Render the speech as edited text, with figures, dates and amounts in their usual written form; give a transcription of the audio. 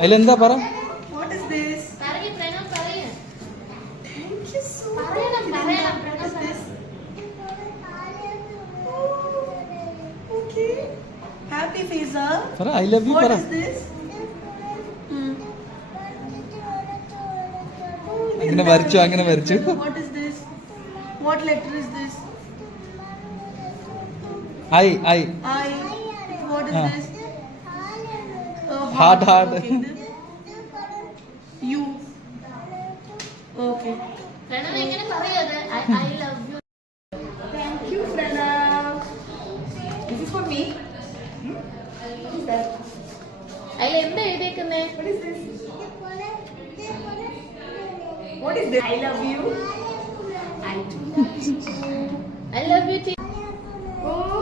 അതിലെന്താ പറ? What is this? പറയ് പ്രണവ് പറയ്. Thank you so much. പറയണം പറയണം What പ്രണവ് is പറ. this? Okay. Happy Fiza. പറ ഐ ലവ് യു What പറ. is this? അങ്ങനെ വരച്ചു അങ്ങനെ വരച്ചു. What is this? What letter is this? I. I. What is this? Heart. Okay. U. Okay. Pranav എങ്ങനെ പറയത്? I love you. Thank you, Pranav. This is for me. What is that? അതിൽ എന്താ എഴുതിയേക്കുന്നേ? What is this? What is this? I love you. I do love you. I love you too. Oh,